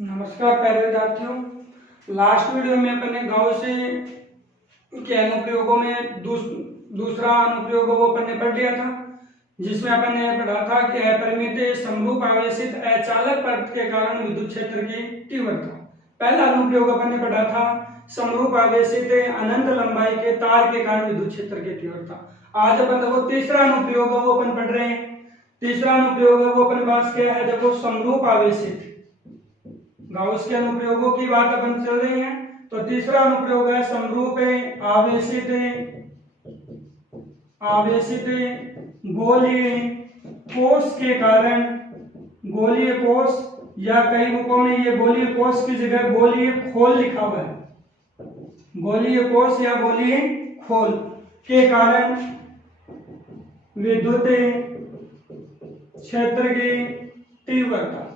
नमस्कार प्यारे विद्यार्थियों। लास्ट वीडियो में अपने गॉस के अनुप्रयोगों में दूसरा अनुप्रयोग वो अपन ने पढ़ लिया था, जिसमें अपन ने पढ़ा था कि अपरिमित समरूप आवेशित अचालक परत के कारण विद्युत क्षेत्र की तीव्रता। पहला अनुप्रयोग अपन ने पढ़ा था समरूप आवेशित अनंत लंबाई के तार के कारण विद्युत क्षेत्र की तीव्रता। आज अपन देखो तीसरा अनुप्रयोग वो अपन पढ़ रहे हैं। तीसरा अनुप्रयोग वो अपन पास क्या है, देखो समरूप आवेशित गॉस के अनुप्रयोगों की बात अपन चल रही है। तो तीसरा अनुप्रयोग है समरूप आवेशित गोलीय कोश के कारण, गोलीय कोश या कई बुकों में ये गोलीय कोश की जगह गोलीय खोल लिखा हुआ है। गोलीय कोश या गोलीय खोल के कारण विद्युत क्षेत्र की तीव्रता,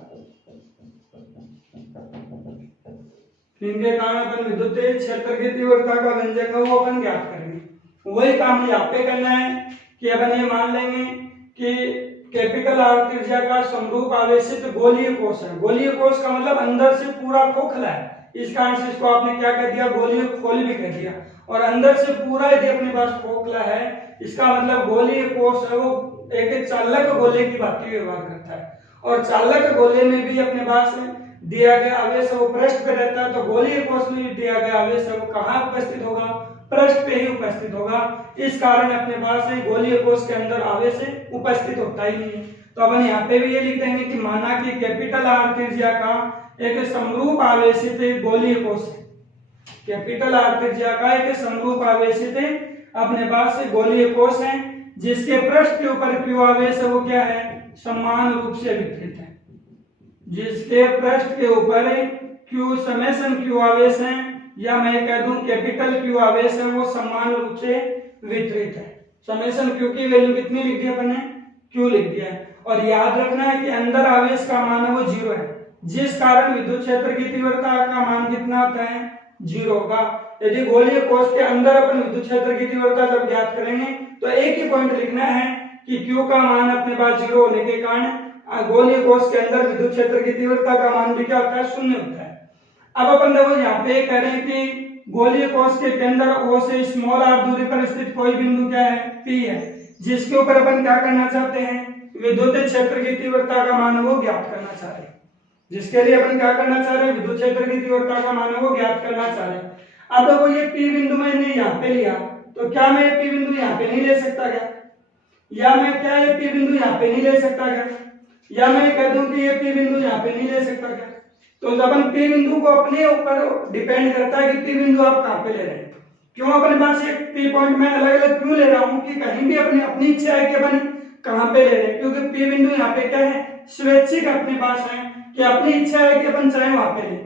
इनके कारण अपन विद्युत क्षेत्र की तीव्रता का व्यंजक है वो अपन ज्ञात करेंगे। वही काम यहाँ पे करना है कि अपन ये मान लेंगे कि कैपिटल आर त्रिज्या का समरूप आवेशित गोलीय कोश है। गोलीय कोश का मतलब अंदर से पूरा खोखला है, इस कारण से इसको आपने क्या कह दिया, गोलीय खोल भी कह दिया। और अंदर से पूरा यदि अपने पास खोखला है, इसका मतलब गोलीय कोश है वो एक चालक गोले की भांति व्यवहार करता है। और चालक गोले में भी अपने पास दिया गया आवेश वो पृष्ठ पे रहता है, तो गोलीय कोश में दिया गया आवेश वो कहाँ उपस्थित होगा, पृष्ठ पे ही उपस्थित होगा। इस कारण अपने पास गोलीय कोश के अंदर आवेश उपस्थित होता ही नहीं है। तो अपन यहाँ पे भी ये लिख देंगे कि माना कि कैपिटल आर त्रिज्या का एक समरूप आवेशित गोलीय कोश है। कैपिटल आर त्रिज्या का एक समरूप आवेशित अपने पास गोलीय कोश है, जिसके पृष्ठ के ऊपर क्यू आवेश है वो क्या है, समान रूप से वितरित है। जिसके पृष्ठ के ऊपर क्यू समेशन क्यू आवेश है, या मैं कह दूं कैपिटल क्यू आवेश है, वो समान रूप से वितरित है। समेशन क्यू की वैल्यू कितनी लिख दी अपन ने, क्यू लिख दिया है। और याद रखना है कि अंदर आवेश का मान है वो 0 है, जिस कारण विद्युत क्षेत्र की तीव्रता का मान कितना होता है, 0 होगा। यदि गोलीय कोश के अंदर अपन विद्युत क्षेत्र की तीव्रता जब ज्ञात करेंगे तो एक ही पॉइंट लिखना है कि क्यू का मान अपने पास 0 होने के कारण गोलीय कोश के अंदर विद्युत क्षेत्र की तीव्रता का मान भी क्या होता है, 0 होता है। अब अपन देखो यहाँ पे कह रहे हैं कि गोलीय कोश के केंद्र O से स्मॉल r दूरी पर स्थित कोई बिंदु क्या है, P है, जिसके ऊपर अपन क्या करना चाहते हैं, विद्युत क्षेत्र की तीव्रता का मान वो ज्ञात करना चाह रहे हैं। जिसके लिए अपन क्या करना चाह रहे हैं, विद्युत क्षेत्र की तीव्रता का मान वो ज्ञात करना चाह रहे हैं। अब देखो ये P बिंदु मैंने यहाँ पे लिया, तो क्या मैं P बिंदु यहाँ पे नहीं ले सकता क्या, या मैं क्या ये P बिंदु यहाँ पे नहीं ले सकता क्या, या मैं कह दूं कि ये P बिंदु यहाँ पे नहीं ले सकता क्या। तो जब अपन P बिंदु को अपने ऊपर डिपेंड करता है कि P बिंदु आप कहाँ पे ले रहे हैं। क्यों अपने पास एक P पॉइंट में अलग अलग क्यों ले रहा हूँ कि कहीं भी अपनी इच्छा है कि अपन कहाँ पे ले रहे हैं, क्योंकि P बिंदु यहाँ पे क्या है, स्वैच्छिक अपने पास है कि अपनी इच्छा है कि अपन चाहे वहां पे लें।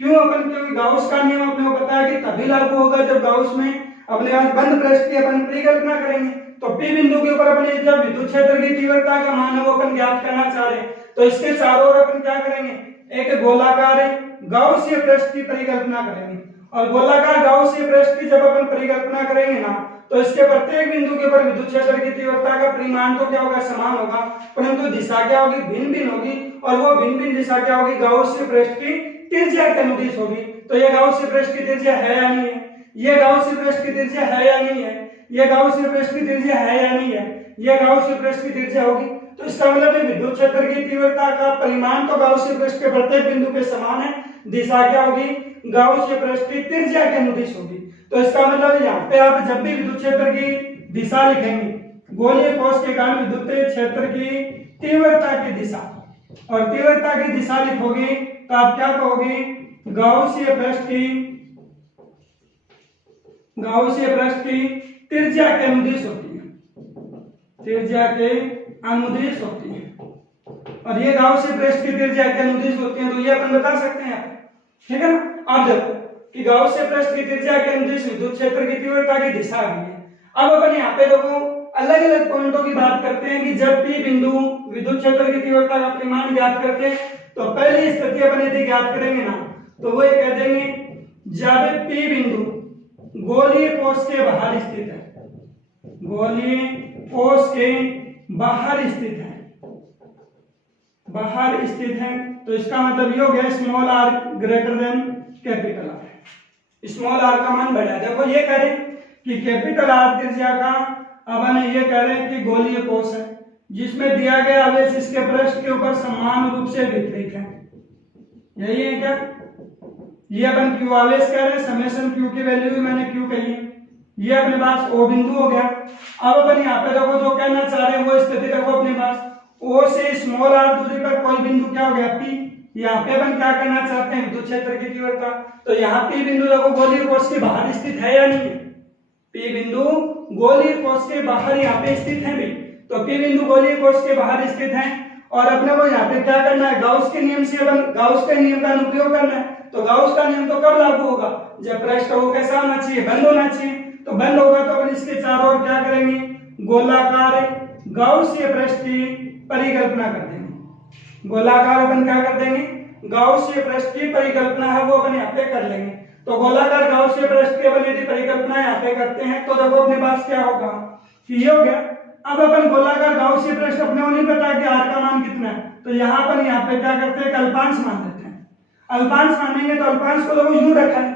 क्यों अपन, क्योंकि गॉस का नियम अपने को पता है कि तभी लागू होगा जब गॉस में अपने पास बंद पृष्ठ की अपन परिकल्पना करेंगे। तो P बिंदु के ऊपर अपने जब विद्युत क्षेत्र की तीव्रता का मान है वो अपन ज्ञात करना चाह रहे हैं, तो इसके चारों ओर अपन क्या करेंगे, एक गोलाकार गॉसीय पृष्ठ की परिकल्पना करेंगे। और गोलाकार गॉसीय पृष्ठ की जब अपन परिकल्पना करेंगे ना, तो इसके प्रत्येक बिंदु के ऊपर विद्युत क्षेत्र की तीव्रता का परिमाण तो क्या होगा, समान होगा, परंतु दिशा क्या होगी, भिन्न भिन्न होगी। और वो भिन्न भिन्न दिशा क्या होगी, गॉसीय पृष्ठ की त्रिज्या के अनुदिश होगी। तो ये गॉसीय पृष्ठ की त्रिज्या है या नहीं है, ये गॉसीय पृष्ठ की त्रिज्या है या नहीं है, ये गॉसीय पृष्ठ की त्रिज्या है या नहीं है, ये गॉसीय पृष्ठ की त्रिज्या होगी। तो इसका मतलब है विद्युत क्षेत्र की तीव्रता का परिमाण तो गॉसीय पृष्ठ के प्रत्येक बिंदु पे समान है, दिशा क्या होगी, गॉसीय पृष्ठ की त्रिज्या के अनुदिश होगी। तो इसका मतलब यहाँ पे आप जब भी विद्युत क्षेत्र की दिशा लिखेंगे, गोलीय कोश के कारण विद्युत क्षेत्र की तीव्रता की दिशा, और तीव्रता की दिशा लिखोगे तो आप क्या कहोगे, गॉसीय पृष्ठ की त्रिज्या के अनुदिश होती है, त्रिज्या के अनुदिश होती है। और ये गॉसीय पृष्ठ की त्रिज्या के अनुदिश होती है, तो ये अपन बता सकते हैं, ठीक है ना। अब देखो कि गॉसीय पृष्ठ की त्रिज्या के अनुदिश विद्युत क्षेत्र की तीव्रता की दिशा भी है। अब अपन यहाँ पे देखो अलग अलग पॉइंटों की बात करते हैं कि जब P बिंदु विद्युत क्षेत्र की तीव्रता का परिमाण ज्ञात करते हैं, तो पहली स्थिति अपन यदि ज्ञात करेंगे ना, तो वो कह देंगे जब P बिंदु गोलीय कोश के बाहर स्थित है, गोलीय कोश के बाहर स्थित है, तो इसका मतलब ये हो गया small R greater than capital R. Small R का मान बढ़ा। देखो ये कह रहे कि कैपिटल आर त्रिज्या का, अब ये कह रहे हैं कि गोलीय कोश है जिसमें दिया गया आवेश इसके पृष्ठ के ऊपर समान रूप से वितरित है। यही है क्या? ये अपन क्यू आवेश कह रहे हैं, समेशन क्यू की वैल्यू भी मैंने क्यू कही है। ये अपने पास ओ बिंदु हो गया। अब अपन यहाँ पे देखो जो कहना चाह रहे हैं वो स्थिति देखो अपने पास ओ से स्मॉल आर दूरी पर कोई बिंदु क्या हो गया पी। यहाँ पे अपन क्या करना चाहते हैं विद्युत क्षेत्र की तीव्रता। तो यहाँ पी बिंदु देखो गोलीय कोश के बाहर स्थित है या नहीं है? पी बिंदु गोलीय कोश के बाहर यहाँ पे स्थित है भी। तो पी बिंदु गोलीय कोश के बाहर स्थित है और अपने को यहाँ पे क्या करना है, गाउस के नियम से अपन गाउस के नियम का उपयोग करना है। तो गाउस का नियम तो कब लागू होगा? जब पृष्ठ वो कैसा होना चाहिए, बंद होना चाहिए। तो बंद होगा तो अपन इसके चारों ओर क्या करेंगे, गोलाकार गाउसीय पृष्ठ की परिकल्पना कर देंगे। गोलाकार अपन क्या कर देंगे, गाउसीय पृष्ठ की परिकल्पना है वो अपन यहाँ पे कर लेंगे। तो गोलाकार गाउसीय पृष्ठ की अपन यदि परिकल्पना यहाँ पे करते हैं तो देखो अपने पास क्या होगा कि ये हो गया। अब अपन गोलाकार गाउसीय पृष्ठ अपने को नहीं पता कि आर का मान कितना है, तो यहाँ पर यहाँ पे क्या करते हैं, अल्पांश मान देते हैं। अल्पांश मानेंगे तो अल्पांश को देखो यूं रखा है,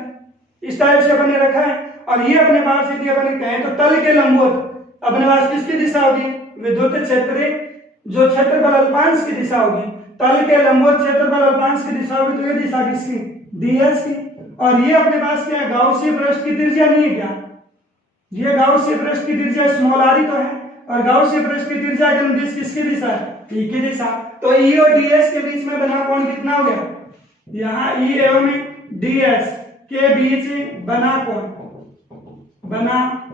इस टाइप से अपन ने रखा है। और ये अपने पास यदि अपन कहें तो तल के लंबवत अपने पास किसकी दिशा होगी, विद्युत क्षेत्र जो क्षेत्रफल अल्पांश की दिशा होगी, तल के लंबवत क्षेत्रफल अल्पांश की दिशा होगी। तो ये दिशा किसकी, डीएस की। और ये अपने पास क्या है, गाउसीय पृष्ठ की त्रिज्या नहीं है क्या? ये गाउसीय पृष्ठ की त्रिज्या स्मॉल आर ही तो है और गाउसीय पृष्ठ की त्रिज्या के अनुदिश किसकी दिशा है, ई की दिशा। तो ई और डीएस के बीच में बना कोण कितना हो गया, यहाँ ई एवं डीएस के बीच बना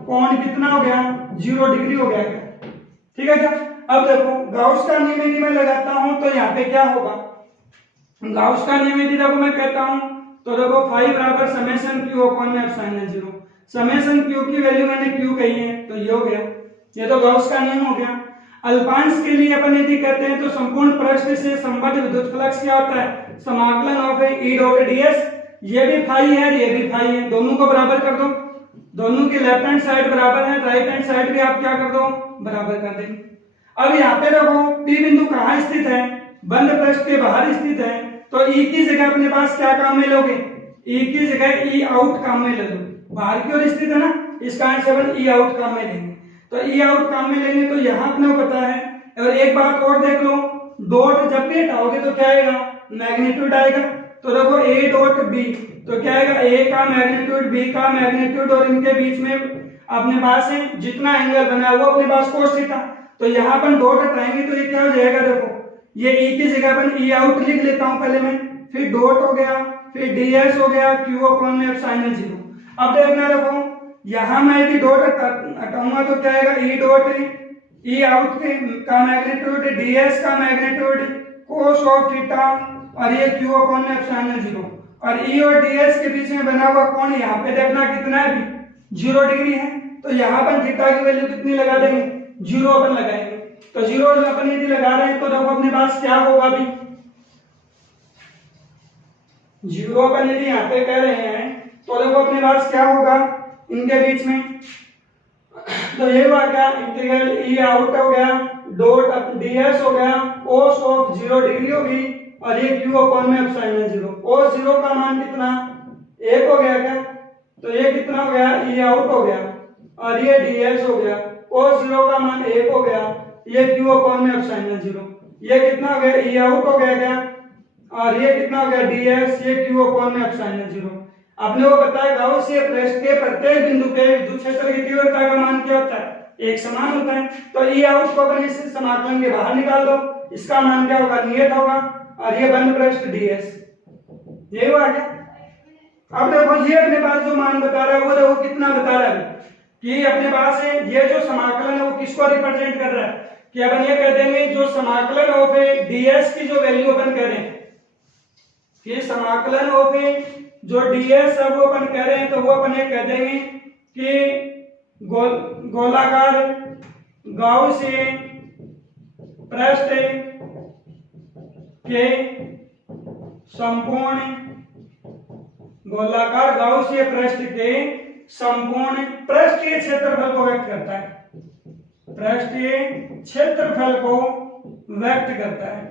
कोण कितना हो गया, 0 डिग्री हो गया क्या? ठीक है क्या? अब देखो गाउस का नियम यदि मैं लगाता हूं तो यहाँ पे क्या होगा, गाउस का नियम यदि देखो मैं कहता हूं तो देखो फाई बराबर समेशन क्यू अपॉन में एप्सिलॉन 0। समेशन क्यू की वैल्यू मैंने क्यू कही है तो ये हो गया, ये तो गाउस का नियम हो गया। अल्पांश के लिए अपन यदि कहते हैं तो संपूर्ण पृष्ठ से संबद्ध विद्युत फ्लक्स क्या होता है, समाकलन ऑफ ई डॉट डीएस। ये भी फाई है ये भी फाई है, दोनों को बराबर कर दो। दोनों की लेफ्ट हैंड साइड बराबर है, राइट हैंड साइड भी आप क्या कर दो, बराबर कर देंगे। अब यहाँ पे देखो पी बिंदु कहाँ स्थित है, बंद पृष्ठ के बाहर स्थित है। तो ई की जगह अपने पास क्या काम में लोगे, ई की जगह ई आउट काम में ले लो। बाहर की ओर स्थित है ना, इस कारण से अपन ई आउट काम में लेंगे। तो ई आउट काम में लेंगे तो यहाँ अपने को पता है। और एक बात और देख लो, डॉट जब भी हटाओगे तो क्या आएगा, मैग्नीट्यूड आएगा। तो देखो ए डॉट बी तो क्या आएगा, ए का मैग्नीट्यूड बी का मैग्नीट्यूड और इनके बीच में अपने पास है जितना एंगल बना है वो अपने पास कोस थीटा। तो यहाँ अपन डॉट हटाएंगे तो ये क्या हो जाएगा, देखो ये ई की जगह अपन ई आउट लिख लेता हूँ पहले मैं, फिर डॉट हो गया, फिर डीएस हो गया, क्यू अपॉन में एप्सिलॉन 0। अब देखना देखो यहाँ मैं यदि डॉट हटाऊंगा तो क्या आएगा, ई डॉट ई आउट का मैग्नीट्यूड डीएस का मैग्नीट्यूड कोस ऑफ थीटा और ये क्यू अपॉन में एप्सिलॉन 0। और ई और डीएस के बीच में बना हुआ कोण यहाँ पे देखना कितना है, 0 डिग्री है। तो यहाँ पर थीटा की वैल्यू कितनी लगा देंगे, 0 अपन लगाएंगे। तो 0 अपन यदि लगा रहे हैं तो देखो अपने पास क्या होगा, अभी 0 अपन यदि यहाँ पे कह रहे हैं तो देखो अपने पास क्या होगा इनके बीच में। तो ये हुआ क्या, इंटीग्रल ई आउट हो गया, डॉट डीएस हो गया, कोस ऑफ 0 डिग्री होगी और ये क्यू अपॉन में एप्सिलॉन 0। और 0 का मान कितना, 1 हो गया क्या? तो ये कितना हो गया, ई आउट हो गया और ये डीएस हो गया। और 0 का मान 1 हो गया, ये क्यू अपॉन में एप्सिलॉन 0। ये कितना हो गया, ई आउट हो गया क्या, और ये कितना हो गया डीएस, ये क्यू अपॉन में एप्सिलॉन 0। आपने वो बताया गाउसीय पृष्ठ के प्रत्येक बिंदु पे विद्युत क्षेत्र की तीव्रता का मान क्या होता है, एक समान होता है। तो ई आउट को अपन इस समाकलन के बाहर निकाल दो, इसका मान क्या होगा, नियत होगा और ये बंद पृष्ठ डीएस, ये हुआ क्या। अब देखो ये अपने पास जो मान बता रहा है वो देखो कितना बता रहा है कि अपने पास है ये जो समाकलन है वो किसको रिप्रेजेंट कर रहा है, कि अपन ये कह देंगे जो समाकलन ऑफ डीएस की जो वैल्यू अपन कह रहे हैं, कि समाकलन ऑफ जो डीएस है वो अपन कह रहे हैं तो वो अपन ये कह देंगे कि गोलाकार गाउसीय पृष्ठ के संपूर्ण गोलाकार गाउसीय पृष्ठ के संपूर्ण पृष्ठीय क्षेत्रफल को व्यक्त करता है, पृष्ठीय क्षेत्रफल को व्यक्त करता है।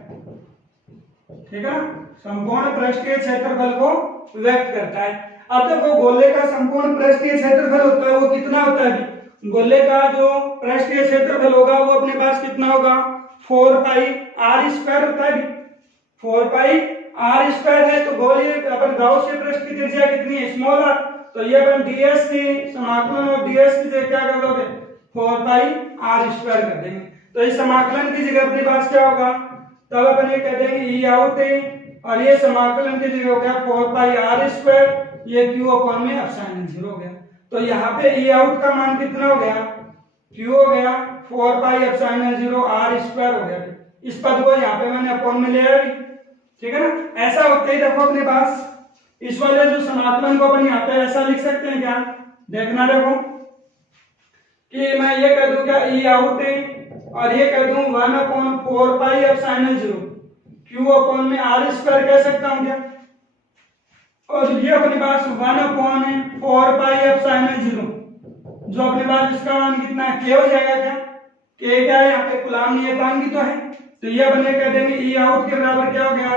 ठीक है ना, संपूर्ण पृष्ठीय क्षेत्रफल को व्यक्त करता है। अब देखो गोले का संपूर्ण पृष्ठीय क्षेत्रफल होता है वो कितना होता है, गोले का जो पृष्ठीय क्षेत्रफल होगा वो अपने पास कितना होगा 4 पाई r स्क्वायर होता है, 4 पाई r स्क्वायर है। तो गोले अपन गाउसियन पृष्ठ की त्रिज्या कितनी है स्मॉल r, तो ये अपन ds की समाकलन और ds की जगह क्या कर दोगे 4 पाई r स्क्वायर कर देंगे। तो इस समाकलन की जगह अपने पास क्या होगा, तब अपन ये कह देंगे ई आउट है, और ये समाकलन की जगह हो गया 4 पाई r स्क्वायर, ये q अपॉन में एप्सिलॉन 0 हो गया। तो यहाँ पे ई आउट का मान कितना हो गया, q हो गया 4 पाई एप्सिलॉन 0 r स्क्वायर हो गया। इस पद को यहाँ पे मैंने अपॉन में ले आया, ठीक है ना। ऐसा होते ही देखो अपने पास इस वाले जो समाकलन को अपन यहाँ पे ऐसा लिख सकते हैं क्या, देखना देखो कि मैं ये कह दूं क्या ई आउट है, और ये कह दूं 1/4 पाई एप्सिलॉन 0 q अपॉन में r स्क्वायर कह सकता हूं क्या, और ये अपने पास 1/4 पाई एप्सिलॉन 0 जो अपने पास इसका मान कितना है k हो जाएगा क्या, k क्या है यहाँ पे कूलम्ब नियतांक ही तो है। तो ये अपन कह देंगे ई आउट के बराबर क्या हो गया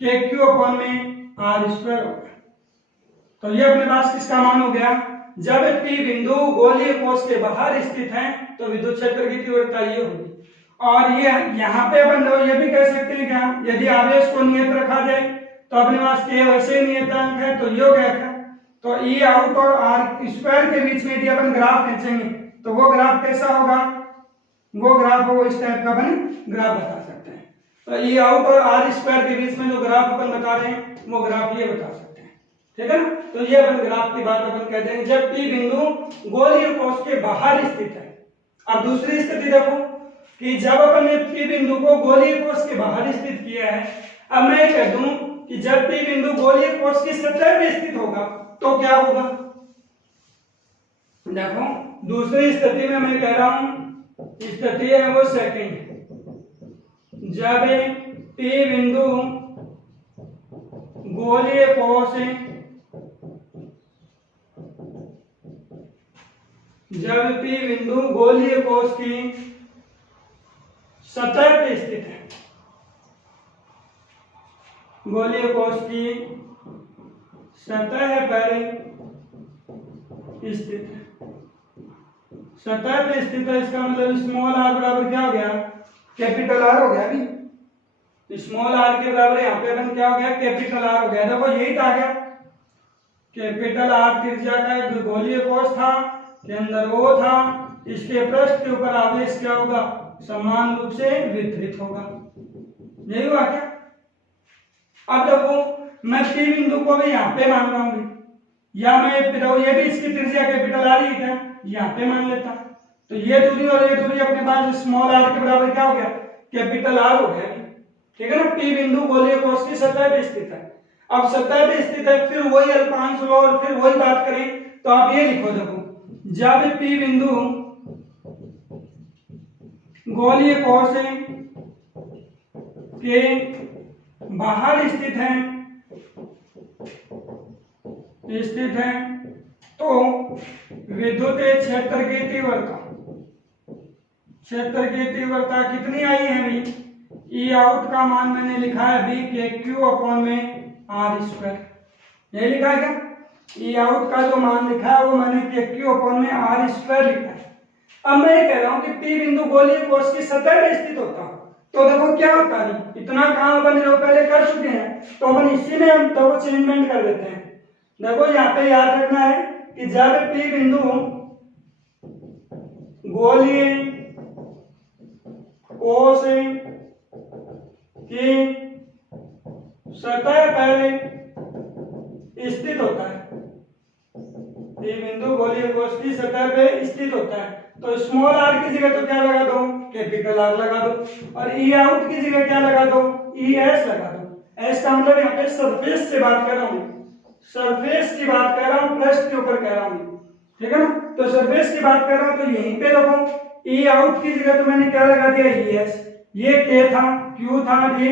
k q अपॉन में r स्क्वायर हो गया। तो ये अपने पास किसका मान हो गया, जब P बिंदु गोलीय कोश के बाहर स्थित है तो विद्युत क्षेत्र की तीव्रता ये होगी। और ये यहाँ पे अपन लोग ये भी कह सकते हैं क्या, यदि आवेश को नियत रखा जाए तो अपने पास k वैसे नियतांक है, तो ये हो गया क्या, तो ई आउट और r स्क्वायर के बीच में यदि अपन ग्राफ खींचेंगे तो वो ग्राफ कैसा होगा, वो ग्राफ वो इस टाइप का अपन ग्राफ बता सकते हैं। तो ई आउट और r स्क्वायर के बीच में जो ग्राफ अपन बता रहे हैं वो ग्राफ ये बता सकते हैं, ठीक है ना। तो ये अपन ग्राफ की बात अपन कहते हैं जब P बिंदु गोलीय कोश के बाहर स्थित है। अब दूसरी स्थिति देखो कि जब अपन ने P बिंदु को गोलीय कोश के बाहर स्थित किया है, अब मैं कह दूं कि जब P बिंदु गोलीय कोश की सतह पे स्थित होगा तो क्या होगा, देखो दूसरी स्थिति में मैं कह रहा हूं स्थिति है वो सेकंड, जब P बिंदु गोलीय कोश जब P बिंदु गोलीय कोश की सतह पे स्थित है, गोलीय कोश की सतह पर स्थित है, सतह पे स्थित है, इसका मतलब स्मॉल r बराबर क्या हो गया कैपिटल R हो गया भी, स्मॉल r के बराबर यहाँ पे अपन क्या हो गया कैपिटल R हो गया। देखो यही था क्या, कैपिटल R त्रिज्या का एक गोलीय कोश था के अंदर वो था, इसके पृष्ठ के ऊपर आवेश क्या होगा समान रूप से वितरित होगा, यही हुआ क्या। अब देखो मैं P बिंदु को भी यहाँ पे मान रहा हूँ, या मैं ये भी इसकी त्रिज्या कैपिटल R ही है यहाँ पे मान लेता, तो ये दूरी और ये दूरी अपने पास स्मॉल r के बराबर क्या हो गया कैपिटल R हो गया, ठीक है ना। P बिंदु गोलीय कोश की सतह पे स्थित है, अब सतह पे स्थित है फिर वही अल्पांश लो और फिर वही बात करें तो आप ये लिखो देखो जब P बिंदु गोलीय कोश के बाहर स्थित है तो विद्युत क्षेत्र की तीव्रता कितनी आई है अभी, ई आउट का मान मैंने लिखा है अभी कि q अपॉन में r स्क्वायर, यही लिखा है क्या, ई आउट का जो मान लिखा है वो मैंने कि q अपॉन में r स्क्वायर लिखा है। अब मैं ये कह रहा हूं कि P बिंदु गोलीय कोश की सतह पे स्थित होता तो देखो क्या होता है, इतना काम अपन लोग पहले कर चुके हैं तो अपन इसी में हम तो चेंजमेंट कर देते हैं। देखो यहाँ पे याद रखना है कि जब P बिंदु गोलीय कोश की सतह पर स्थित होता है, P बिंदु गोलीय कोश की सतह पे स्थित होता है तो स्मॉल r की जगह तो क्या लगा दो कैपिटल R लगा दो, और ई आउट की जगह क्या लगा दो ई एस लगा दो। एस का मतलब यहाँ पे सरफेस से बात कर रहा हूँ, सरफेस की बात कर रहा हूँ, पृष्ठ के ऊपर कह रहा हूँ, ठीक है ना। तो सरफेस की बात कर रहा हूँ तो यहीं पे देखो ई आउट की जगह तो मैंने क्या लगा दिया ई एस, ये k था q था ये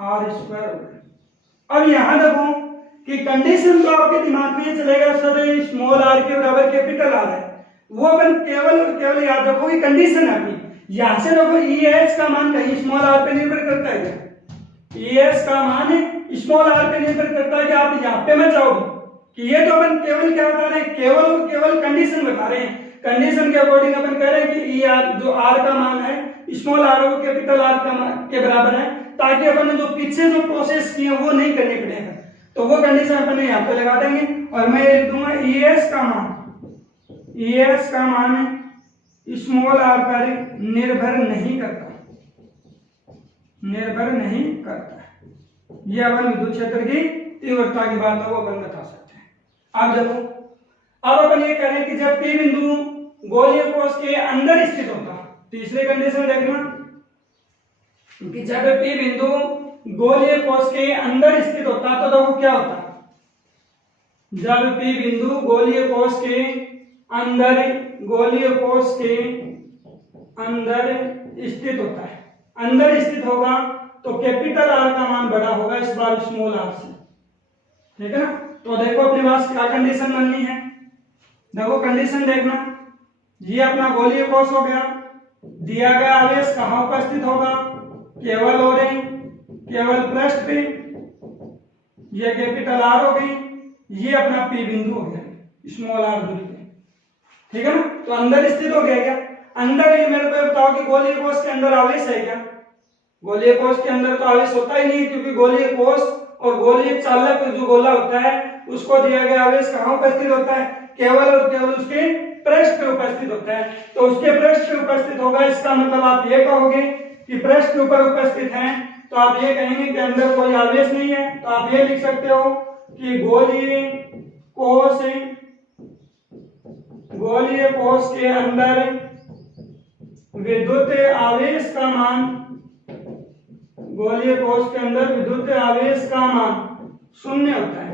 r स्क्वायर हो गया। अब यहाँ देखो कि कंडीशन तो आपके दिमाग में चलेगा सर स्मॉल r के बराबर कैपिटल R है, वो अपन केवल और केवल याद रखो कि कंडीशन है अपनी, यहाँ से देखो ई एस का मान कहीं स्मॉल r पे निर्भर करता है, ES का मान स्मॉल r पे निर्भर करता है कि आप यहाँ पे मत जाओगे कि ये तो अपन केवल क्या बता रहे हैं, केवल कंडीशन बता रहे हैं। कंडीशन के अकॉर्डिंग अपन कह रहे हैं कि ई आर जो r का मान है स्मॉल r वो कैपिटल R के बराबर है, ताकि अपन ने जो पीछे जो प्रोसेस किए वो नहीं करने पड़ेगा। तो वो कंडीशन अपन ने यहाँ पे लगा देंगे और मैं ये लिख दूंगा ES का मान स्मॉल r पर निर्भर नहीं करता। ये अपन विद्युत क्षेत्र की तीव्रता की बात है वो अपन बता सकते हैं। अब देखो, अब अपन ये कह रहे हैं कि जब P बिंदु गोलीय कोश के अंदर स्थित होता, तीसरी कंडीशन देखना कि जब P बिंदु गोलीय कोश के अंदर स्थित होता तो देखो क्या होता, जब P बिंदु गोलीय कोश के अंदर स्थित होता है, अंदर स्थित होगा तो कैपिटल R का मान बड़ा होगा इस बार स्मॉल r से, ठीक है ना। तो देखो अपने पास क्या कंडीशन बननी है, देखो कंडीशन देखना, ये अपना गोलीय कोश हो गया, दिया गया आवेश कहाँ उपस्थित होगा, केवल पृष्ठ पे, ये कैपिटल R हो गई, ये अपना P बिंदु हो गया स्मॉल r दूरी पे, ठीक है ना। तो अंदर स्थित हो गया क्या, अंदर ये मेरे को बताओ कि गोलीय कोश के अंदर आवेश है क्या, गोलीय कोश के अंदर तो आवेश होता ही नहीं, क्योंकि गोलीय कोश और गोलीय चालक जो गोला होता है उसको दिया गया आवेश कहाँ उपस्थित होता है, केवल और केवल उसके पृष्ठ पे उपस्थित होता है। तो उसके पृष्ठ पे उपस्थित होगा, इसका मतलब आप ये कहोगे कि पृष्ठ के ऊपर उपस्थित है, तो आप ये कहेंगे कि अंदर कोई आवेश नहीं है। तो आप ये लिख सकते हो कि गोलीय कोश के अंदर विद्युत आवेश का मान, गोलीय कोश के अंदर विद्युत आवेश का मान शून्य होता है,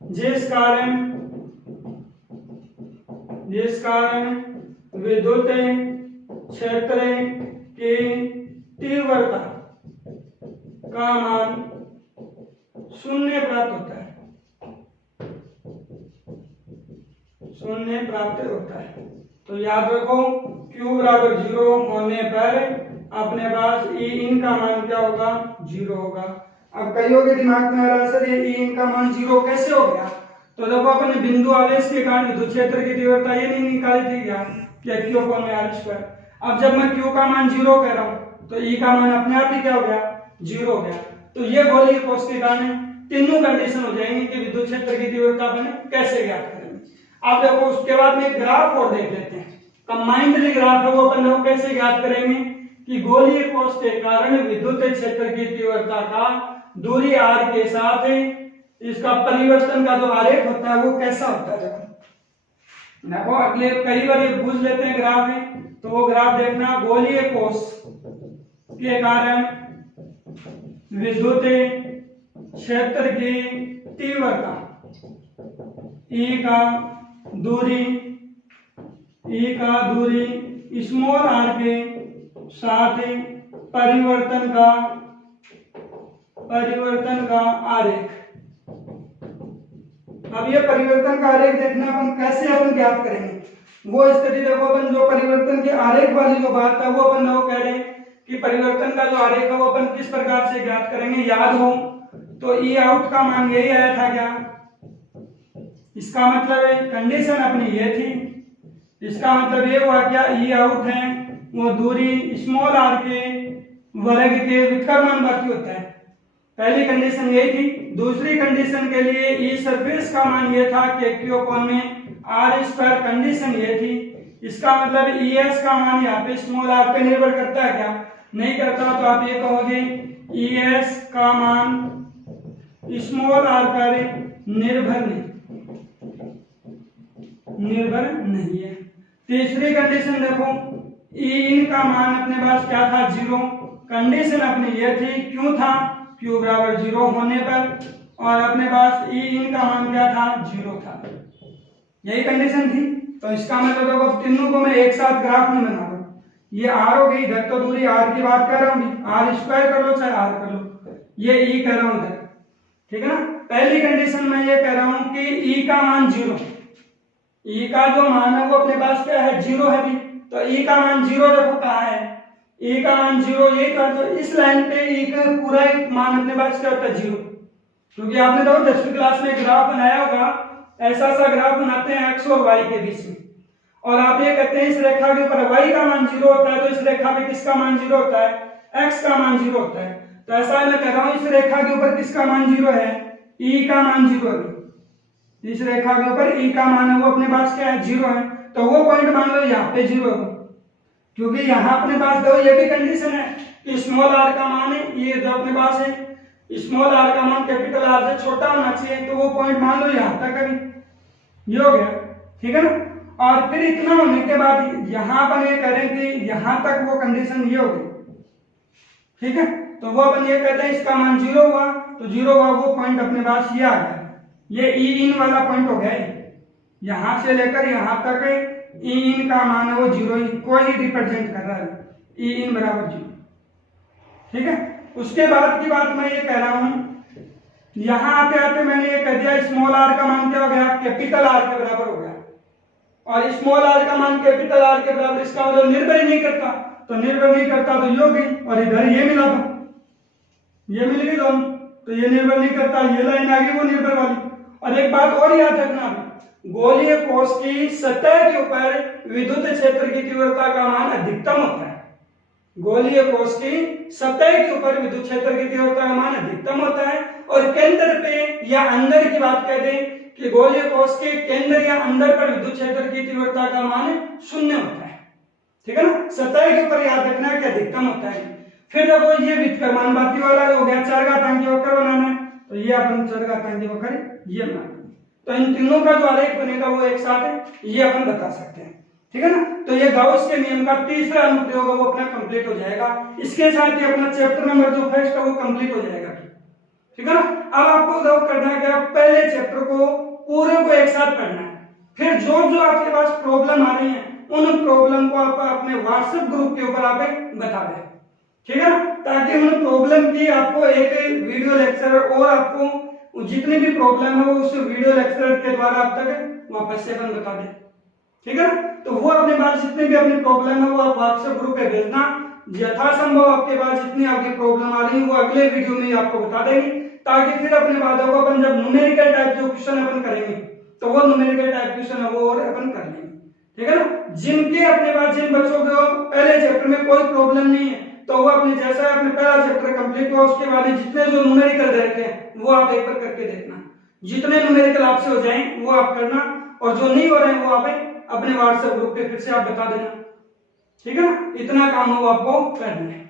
जिस कारण विद्युत क्षेत्र की तीव्रता का मान शून्य प्राप्त होता है। तो याद रखो Q बराबर 0 होने पर अपने पास E इन का मान क्या होगा, 0 होगा। अब कईयों के दिमाग में आ रहा सर ये E इन का मान 0 कैसे हो गया, तो देखो अपन ने बिंदु आवेश के कारण विद्युत क्षेत्र की तीव्रता ये नहीं निकाली थी क्या, Q अपॉन r²। अब जब मैं Q का मान 0 कह रहा हूं तो E का मान अपने आप ही क्या हो गया, 0 हो गया। तो ये गोलीय कोश के कारण तीनों कंडीशन हो जाएंगी कि विद्युत क्षेत्र की तीव्रता अपन कैसे ज्ञात करेंगे। अब देखो उसके बाद में ग्राफ और देख लेते हैं, कंबाइंड ग्राफ है वो अपन लोग कैसे ज्ञात करेंगे कि गोलीय कोश के कारण विद्युत क्षेत्र की तीव्रता का दूरी r के साथ इसका परिवर्तन का जो आरेख होता है वो कैसा होता है। देखो अगले कई बार पूछ लेते हैं ग्राफ में, तो वो ग्राफ देखना, गोलीय कोश के कारण विद्युत क्षेत्र की तीव्रता E का दूरी स्मॉल r के साथ परिवर्तन का आरेख। अब ये परिवर्तन का आरेख देखना अपन कैसे ज्ञात करेंगे, वो स्थिति देखो अपन जो परिवर्तन के आरेख वाली जो बात है वो अपन वो कह रहे हैं कि परिवर्तन का जो आरेख है वो अपन किस प्रकार से ज्ञात करेंगे। याद हो तो E आउट का मान यही आया था क्या, इसका मतलब है कंडीशन अपनी ये थी, इसका मतलब ये हुआ क्या, E आउट है वो दूरी स्मॉल r के वर्ग के विकर्ण बाकी होता है। पहली कंडीशन यही थी। दूसरी कंडीशन के लिए E सरफेस का मान ये था कि Q अपॉन में r², कंडीशन ये थी। इसका मतलब ES का मान यहाँ पे स्मॉल r पे निर्भर करता है क्या, नहीं करता। तो आप ये कहोगे ES का मान स्मॉल r पर निर्भर नहीं है। तीसरी कंडीशन देखो, E इन का मान अपने पास क्या था, 0। कंडीशन अपनी ये थी, क्यों था, Q बराबर 0 होने पर, और अपने पास E इन का मान क्या था, 0 था। यही कंडीशन थी। तो इसका मतलब देखो तीनों को मैं एक साथ ग्राफ में बना रहा हूं। ये R हो गई, इधर तो दूरी R की बात कर रहा हूं, r² कर लो चाहे r कर लो, ये E कर रहा हूं इधर, ठीक है ना। पहली कंडीशन में ये कह रहा हूं कि E का मान 0, E का जो मान है वो अपने पास क्या है, 0 है भी। तो E का मान 0 देखो कहाँ है, ई का मान 0, ये का तो इस लाइन पे ई का पूरा एक मान अपने पास क्या होता है 0, क्योंकि आपने तो 10वीं क्लास में ग्राफ बनाया होगा, ऐसा सा ग्राफ बनाते हैं x और y के बीच में, और आप ये कहते हैं इस रेखा के ऊपर y का मान 0 होता है, तो इस रेखा पे किसका मान 0 होता है, x का मान 0 होता है। तो ऐसा मैं कह रहा हूं इस रेखा के ऊपर किसका मान 0 है, e का मान 0 है, इस रेखा के ऊपर e का मान है वो अपने पास क्या है 0 है, तो वो पॉइंट मान लो यहाँ पे 0 है, क्योंकि यहाँ अपने पास दो ये भी कंडीशन है कि स्मॉल r का मान है, ये जो अपने पास है स्मॉल r का मान कैपिटल R से छोटा होना चाहिए, तो वो पॉइंट मान लो यहाँ तक अभी ये हो गया, ठीक है ना। और फिर इतना होने के बाद यहाँ अपन ये करें कि यहाँ तक वो कंडीशन ये हो गई, ठीक है, तो वो अपन ये कहते हैं इसका मान 0 हुआ, तो 0 हुआ वो पॉइंट अपने पास ये आ गया, ये ई इन वाला पॉइंट हो गया, यहां से लेकर यहां तक ई इन का मान है वो 0 कोई रिप्रेजेंट कर रहा है, ई इन बराबर 0, ठीक है। उसके बाद की बात मैं ये कह रहा हूं, यहां आते आते मैंने ये कह दिया स्मॉल r का मान क्या हो गया, कैपिटल R के बराबर हो गया, और स्मॉल r का मान कैपिटल R के बराबर, इसका मतलब निर्भर नहीं करता, तो निर्भर नहीं करता तो ये हो गई, और इधर ये मिला था, ये मिल गई दोनों, तो ये निर्भर नहीं करता, ये लाइन आ गई वो निर्भर वाली। और एक बात और याद रखना, गोलीय कोश की सतह के ऊपर विद्युत क्षेत्र की तीव्रता का मान अधिकतम होता है, गोलीय कोश की सतह के ऊपर विद्युत क्षेत्र की तीव्रता का मान अधिकतम होता है, और केंद्र पे या अंदर की बात कह दें कि गोलीय कोश के केंद्र या अंदर पर विद्युत क्षेत्र की तीव्रता का मान 0 होता है, ठीक है ना। सतह के ऊपर याद रखना कि अधिकतम होता है। फिर देखो ये विकर्मानुपाती वाला हो गया, चरघातांकी वक्र बनाना है, तो ये अपन चरघातांकी वक्र ये बनाना, तो इन तीनों का जो आलेख बनेगा वो एक साथ है, ये अपन बता सकते हैं, ठीक है ना। तो ये गाउस के नियम का तीसरा अनुप्रयोग है वो अपना कंप्लीट हो जाएगा, इसके साथ ही अपना चैप्टर नंबर जो फर्स्ट है वो कंप्लीट हो जाएगा, ठीक है ना। अब आपको जो करना है कि पहले चैप्टर को पूरे को एक साथ पढ़ना है, फिर जो जो आपके पास प्रॉब्लम आ रही है उन प्रॉब्लम को आप अपने व्हाट्सएप ग्रुप के ऊपर आप बता दें, ठीक है ना, ताकि उन प्रॉब्लम की आपको एक वीडियो लेक्चर और आपको जितनी भी प्रॉब्लम है वो उस वीडियो लेक्चर के द्वारा आप तक वापस से अपन बता दें, ठीक है ना। तो वो अपने पास जितनी भी अपनी प्रॉब्लम है वो आप व्हाट्सएप ग्रुप पे भेजना, यथासंभव आपके पास जितनी आपकी प्रॉब्लम आ रही है वो अगले वीडियो में आपको बता देंगे, ताकि फिर अपने बातों को अपन जब न्यूमेरिकल टाइप जो क्वेश्चन अपन करेंगे तो वो न्यूमेरिकल टाइप क्वेश्चन है वो और अपन कर लेंगे, ठीक है ना। जिनके अपने पास जिन बच्चों को पहले चैप्टर में कोई प्रॉब्लम नहीं है तो वो अपने जैसा अपने पहला चैप्टर कंप्लीट हुआ उसके बाद जितने जो न्यूमेरिकल रहते हैं वो आप एक बार करके देखना, जितने न्यूमेरिकल आपसे हो जाएं वो आप करना, और जो नहीं हो रहे हैं वो आप अपने व्हाट्सएप ग्रुप पे फिर से आप बता देना, ठीक है ना। इतना काम हो आपको करना है।